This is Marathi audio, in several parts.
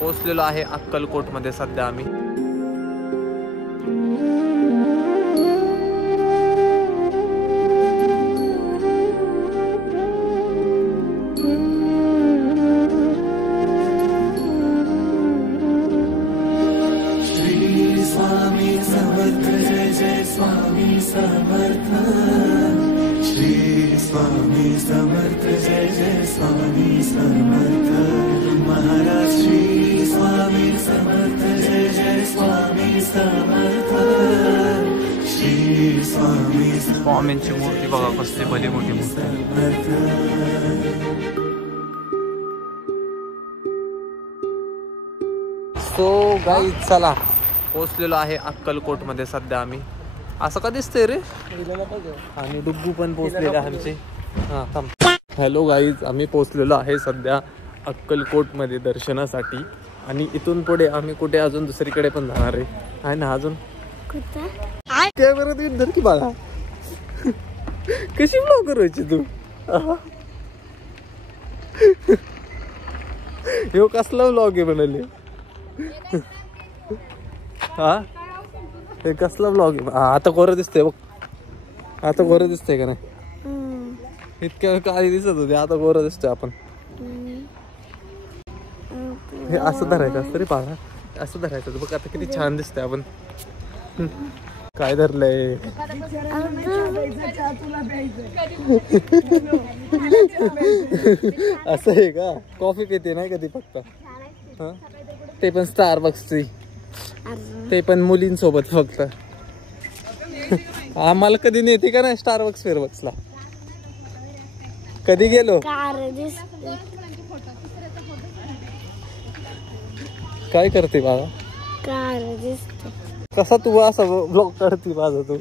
पोहोचलेलो आहे अक्कलकोटमध्ये सध्या आम्ही. श्री स्वामी समर्थ जय जय स्वामी समर्थ. श्री स्वामी समर्थ जय जय स्वामी समर्थ. महाराज श्री स्वामी समर्थ जय जय स्वामी समर्थ. श्री स्वामी स्वामींची मूर्ती बघा कसली भली मोठी मूर्ती. सो गाईज चला पोहोचलेलो आहे अक्कलकोटमध्ये सध्या आम्ही. असं का दिसतंय रे. आणि डुग्गू पण पोहोचलेले आहे आमचे. हां थांब. हॅलो गाईज, आम्ही पोहोचलेलो आहे सध्या अक्कलकोटमध्ये दर्शनासाठी. आणि इथून पुढे आम्ही कुठे अजून दुसरीकडे पण जाणार आहे ना अजून. कॅमेरा धर की बाळा. कशी ब्लॉगर व्हायची तू. ह्यो कसला ब्लॉग आहे म्हणाले. हा हे कसला ब्लॉग आहे. आता गोरं दिसतंय बघ. आता गोरं दिसतंय का नाही. इतक्या काळी दिसत होते आता गोरं दिसतोय आपण. हे असं धरायचं असतं रे पाहा. असं धरायचं बघ. आता किती छान दिसतंय आपण. काय धरलंय. असं आहे का. कॉफी पिते नाही कधी फक्त. हा ते पण स्टारबक्सची. ते पण मुलींसोबत फक्त. आम्हाला कधी नेते का नाही स्टारबक्स फेअरबक्सला. कधी गेलो. काय करते बाबा. कसा तू असा ब्लॉग करते माझा तू.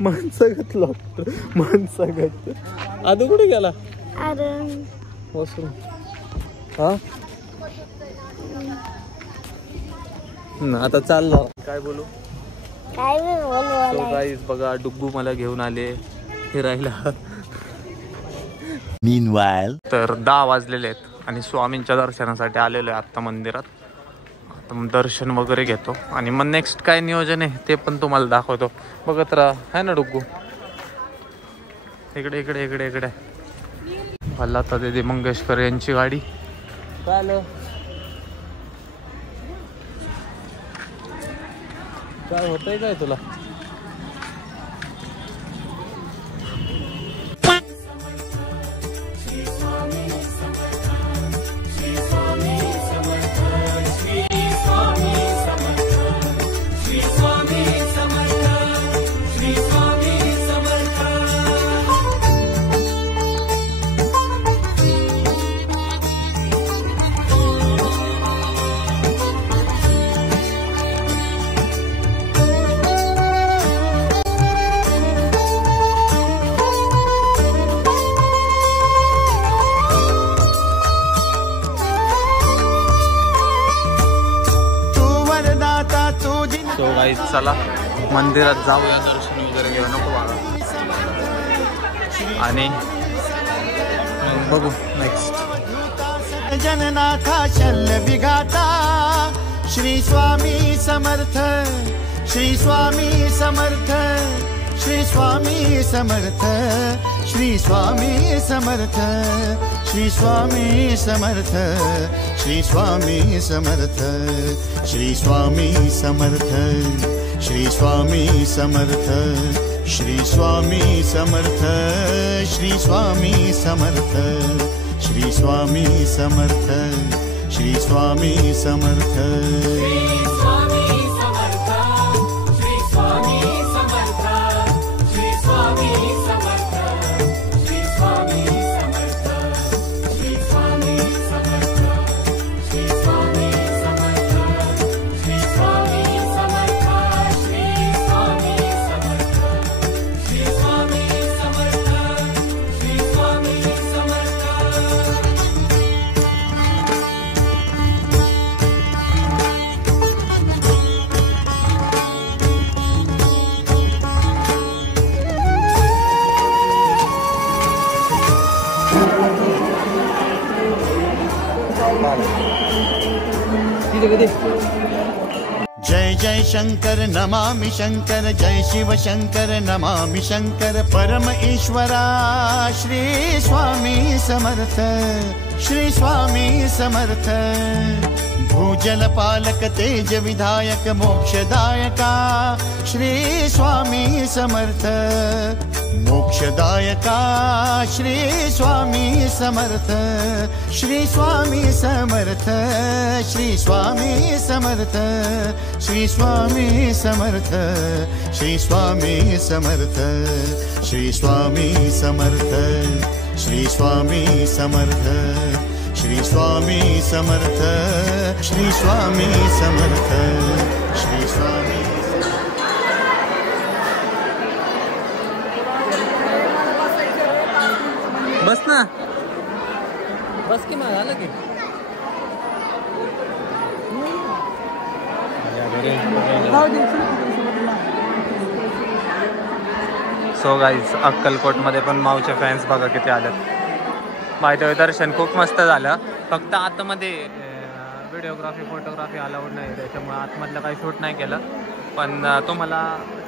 मनसगत ब्लॉग मनसगत. आदू कुठे गेला. वॉशरूम. हा आता चाललो. काय बोलू. तो गाईज बघा डुग्गू मला घेऊन आले फिरायला. तर 10 वाजलेले आहेत आणि स्वामींच्या दर्शनासाठी आलेलो आहे आत्ता मंदिरात. आता मग दर्शन वगैरे घेतो आणि मग नेक्स्ट काय नियोजन आहे ते पण तुम्हाला दाखवतो. बघत राहा है ना डुग्गू. इकडे इकडे इकडे इकडे. भला आता दीदी मंगेशकर यांची गाडी. काय आलं. काय होतंय काय तुला. सो गाईज चला मंदिरात जाऊया. दर्शन वगैरे घेऊ नको बाळा. आणि बघू नेक्स्ट. जननाथा शल्य विघाता. श्री स्वामी समर्थ. श्री स्वामी समर्थ. श्री स्वामी समर्थ. श्री स्वामी समर्थ. श्री स्वामी समर्थ. श्री स्वामी समर्थ. श्री स्वामी समर्थ. श्री स्वामी समर्थ. श्री स्वामी समर्थ. श्री स्वामी समर्थ. श्री स्वामी समर्थ. श्री स्वामी समर्थ. जय जय शंकर नमामि शंकर, जय शिव शंकर नमामि शंकर, परम ईश्वरा श्री स्वामी समर्थ, श्री स्वामी समर्थ। भूजल पालक तेज विधायक मोक्षदायका श्री स्वामी समर्थ, मोक्षदायका श्री स्वामी समर्थ, श्री स्वामी समर्थ, श्री स्वामी समर्थ, श्री स्वामी समर्थ, श्री स्वामी समर्थ, श्री स्वामी समर्थ, श्री स्वामी समर्थ, श्री स्वामी समर्थ, श्री स्वामी समर्थ, श्री स्वामी। बस ना, बस की मला आलं की सो गाईज अक्कलकोटमध्ये पण माऊचे फॅन्स बघा किती आलेत। बाय दर्शन खूप मस्त झालं, फक्त आतमध्ये व्हिडिओग्राफी फोटोग्राफी अलाउड नाही, त्याच्यामुळे आतमधलं काही शूट नाही केलं, पण तुम्हाला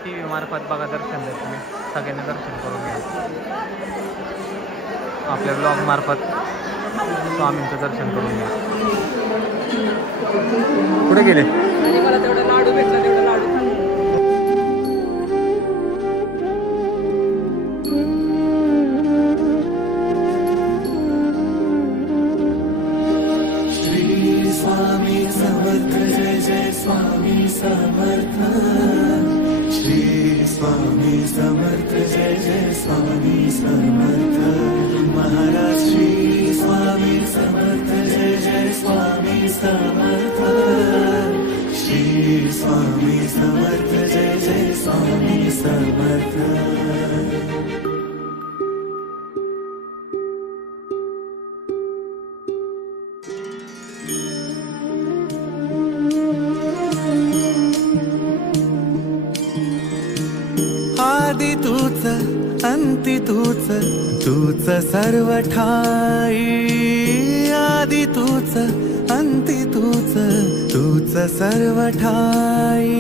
TV मार्फत बघा दर्शन देत, तुम्ही सगळ्यांनी दर्शन करून घ्या आपल्या ब्लॉग मार्फत, स्वामींचं दर्शन करून घ्या। कुठे गेले? मला तेवढं लाडू भेटला, तेवढं लाडू। श्री स्वामी समर्थ, जय जय स्वामी समर्थ, श्री स्वामी समर्थ, जय जय स्वामी समर्थ, महाराज श्री स्वामी समर्थ, जय जय स्वामी समर्थ, श्री स्वामी समर्थ, जय जय स्वामी समर्थ। आदि तूच अंती तूच, तूच सर्व ठाई, आदि तूच अंती तूच, तूच सर्व ठाई।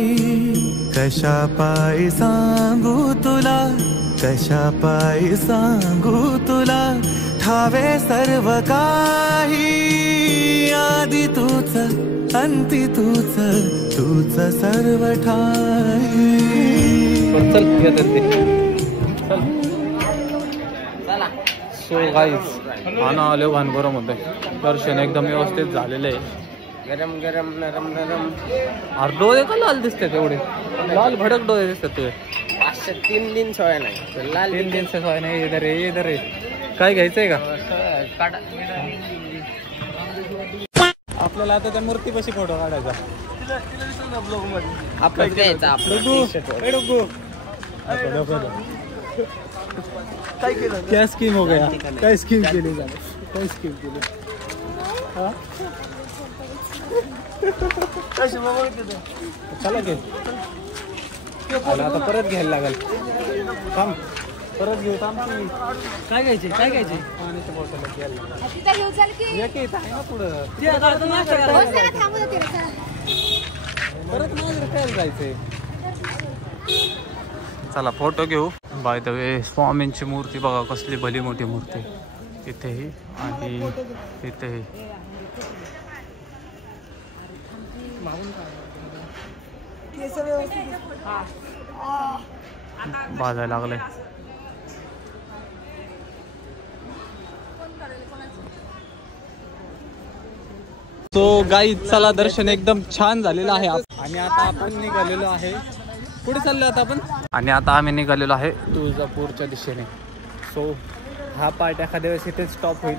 कशा पायी सांगू तुला, कशा पायी सांगू तुला, ठावे सर्व काही, आदि तूच अंती तूच, तूच सर्व ठाई। सो गाईज आना आले वाहन गरम होते, दर्शन एकदम व्यवस्थित झालेलं आहे। गरम गरम नरम नरम। अरे डोळे का लाल दिसतात एवढे, लाल भडक डोळे दिसतात तुझे। 3 दिन सोय नाही, लाल 3 दिन से सोय नाही। इधर आहे, इधर आहे। काय घ्यायचंय का आपल्याला? आता त्या मूर्तीपाशी फोटो काढायचा, आपण घ्यायचा क्या स्कीम हो गया? काय स्कीम केली झालं? काय स्कीम केली? चला घे, आता परत घ्यायला लागेल, थांब परत घेऊ, थांब। काय घ्यायचे? काय घ्यायचे? पाण्याच्या बॉटल घ्यायला की इथं आहे ना पुढं, परत माझं काय जायचंय। चला फोटो घेऊ। बाय द वे स्वामींची मूर्ती बघा, कसली भली मोठी मूर्ती, इथेही आणि इथेही। भाजायला लागले। सो गाईज चला, दर्शन एकदम छान झालेलं आहे आणि आता आपण निघालेलो आहे, पुढे चाललो आता आपण, आणि आता आम्ही निघालेलो आहे तुळजापूरच्या दिशेने। सो हा पार्ट एखाद्या वेळेस इथेच स्टॉप होईल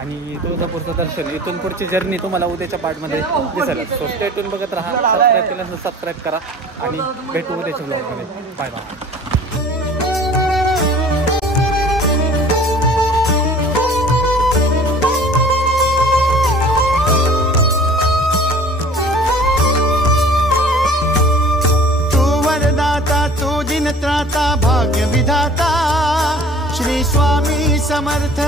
आणि तुळजापूरचं दर्शन, इथून पुढची जर्नी तुम्हाला उद्याच्या पार्टमध्ये दिसेल। सो स्टे ट्यून बघत राहा, सबस्क्राईब केल्यानंतर सबस्क्राईब करा आणि भेटू उद्याच्या ब्लॉगमध्ये। Bye bye. त्राता भाग्य विधाता श्री स्वामी समर्थ।